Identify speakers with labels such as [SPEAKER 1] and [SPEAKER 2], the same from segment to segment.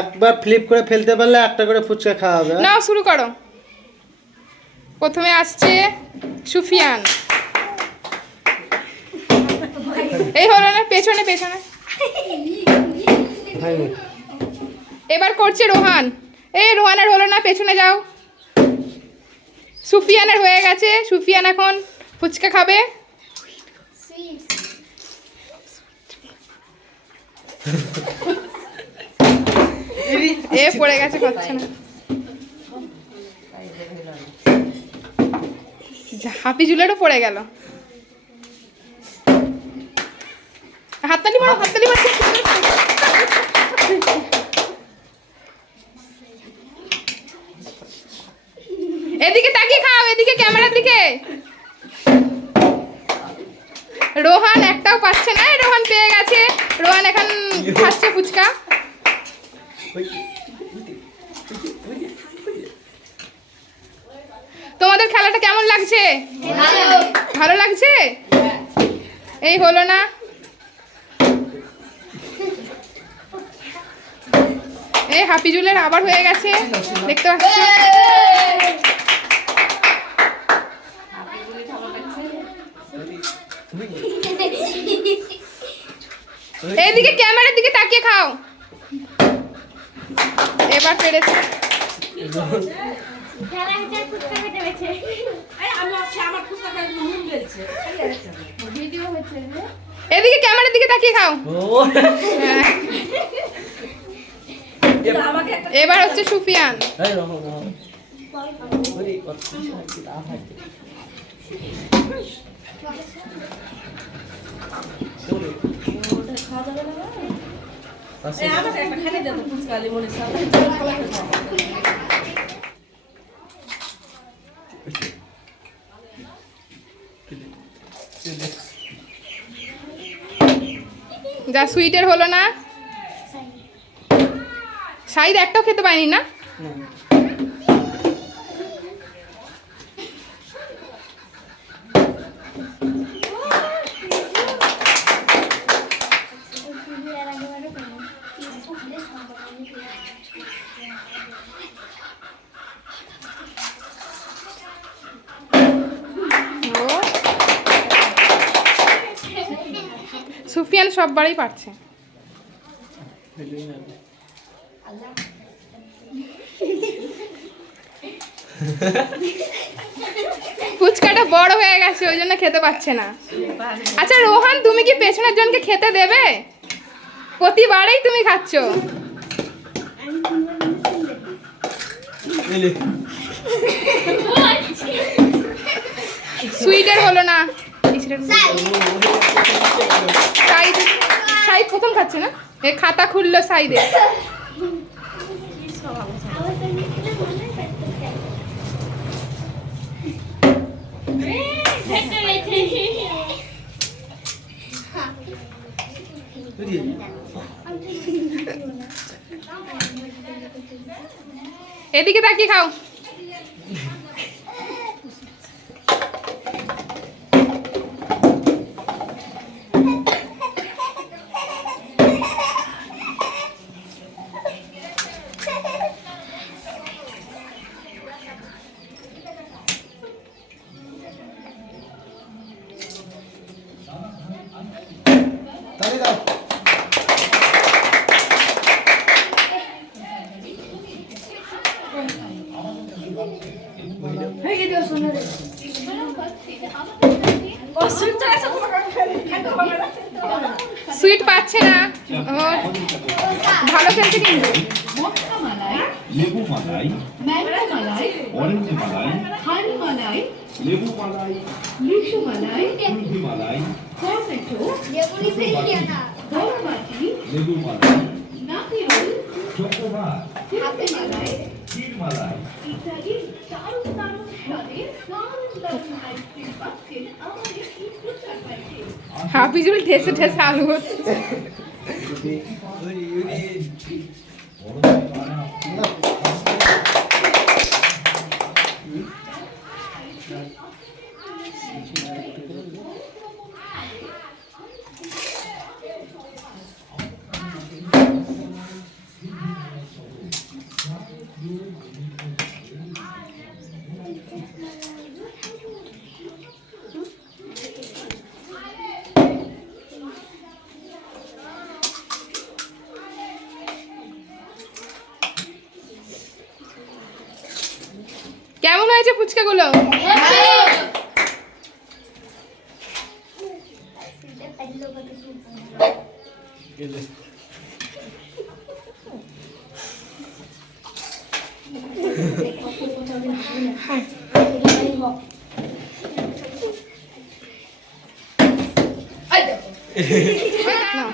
[SPEAKER 1] একবার ফ্লিপ করে ফেলতে পারলে একটা করে ফুচকা খাওয়া হবে হ্যাঁ?
[SPEAKER 2] নাও শুরু করো। প্রথমে আসছে সুফিয়ান। এই হলো না পেছনে পেছনে। এবার করছে রোহান। এই রোহানের হলো না পেছনে যাও। সুফিয়ানের হয়ে গেছে। সুফিয়ান এখন ফুচকা খাবে। এ পড়ে গেছে করছে না। হাপি জুলেরও পড়ে গেল। হাততালি মারো হাততালি মারো। এদিকে তাকিয়ে খাও এদিকে ক্যামেরার দিকে। রোহান একটাও পাচ্ছে না রোহান পেয়ে গেছে। রোহান এখন খাচ্ছে ফুচকা। তোমাদের খেলাটা কেমন লাগছে? ভালো লাগছে? এই হলো না। এই হাফিজুলের আবার হয়ে গেছে। দেখতে পাচ্ছি? এইদিকে ক্যামেরার দিকে তাকিয়ে খাও। এবার পেরেছে। এদিকে ক্যামেরার দিকে তাকিয়ে খাও। এবার হচ্ছে সুফিয়ান।
[SPEAKER 1] এই
[SPEAKER 2] যা সুইটের হলো না? সাইড একটাও খেতে পাইনি না। সুফিয়ান সববারই পারছে। ফুচকাটা বড় হয়ে গেছে ওই জন্য খেতে পাচ্ছে না। আচ্ছা রোহান তুমি কি পেছনের জনকে খেতে দেবে? প্রতিবারেই তুমি খাচ্ছ। সুইটের হলো না। সাইড সাইড প্রথম খাচ্ছে না? এ খাতা খুললো সাইডে এদিকে তাকিয়ে খাও।
[SPEAKER 1] তালি দাও
[SPEAKER 2] সুইট পাচ্ছে না। ভালো খেলছে কিন্তু।
[SPEAKER 3] লেবু মালাই
[SPEAKER 4] ম্যাঙ্গো মালাই
[SPEAKER 3] অরেঞ্জ মালাই
[SPEAKER 4] হানি মালাই
[SPEAKER 3] লেবু মালাই
[SPEAKER 4] লিচু মালাই
[SPEAKER 3] কুলফি মালাই
[SPEAKER 4] টমেটো গরমাটি
[SPEAKER 3] লেবু মালাই
[SPEAKER 4] নাতিরুল
[SPEAKER 3] চকোবার
[SPEAKER 4] হাতে মালাই
[SPEAKER 3] ক্ষীর মালাই
[SPEAKER 4] ইত্যাদি দারুণ দারুণ স্বাদের দারুণ দারুণ আইসক্রিম পাচ্ছেন আমাদের এই প্রচার বাইকে
[SPEAKER 2] হাফিজুল ঠেসে ঠেসে আলু হচ্ছে কেমন হয়েছে ফুচকাগুলো নাও।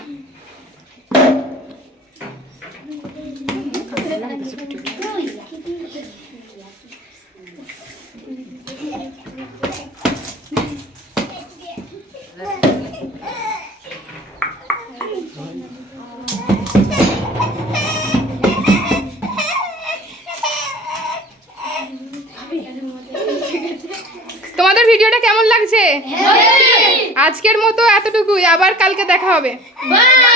[SPEAKER 2] ভিডিওটা কেমন লাগছে? আজকের মতো এতটুকুই আবার কালকে দেখা হবে।
[SPEAKER 1] বাই।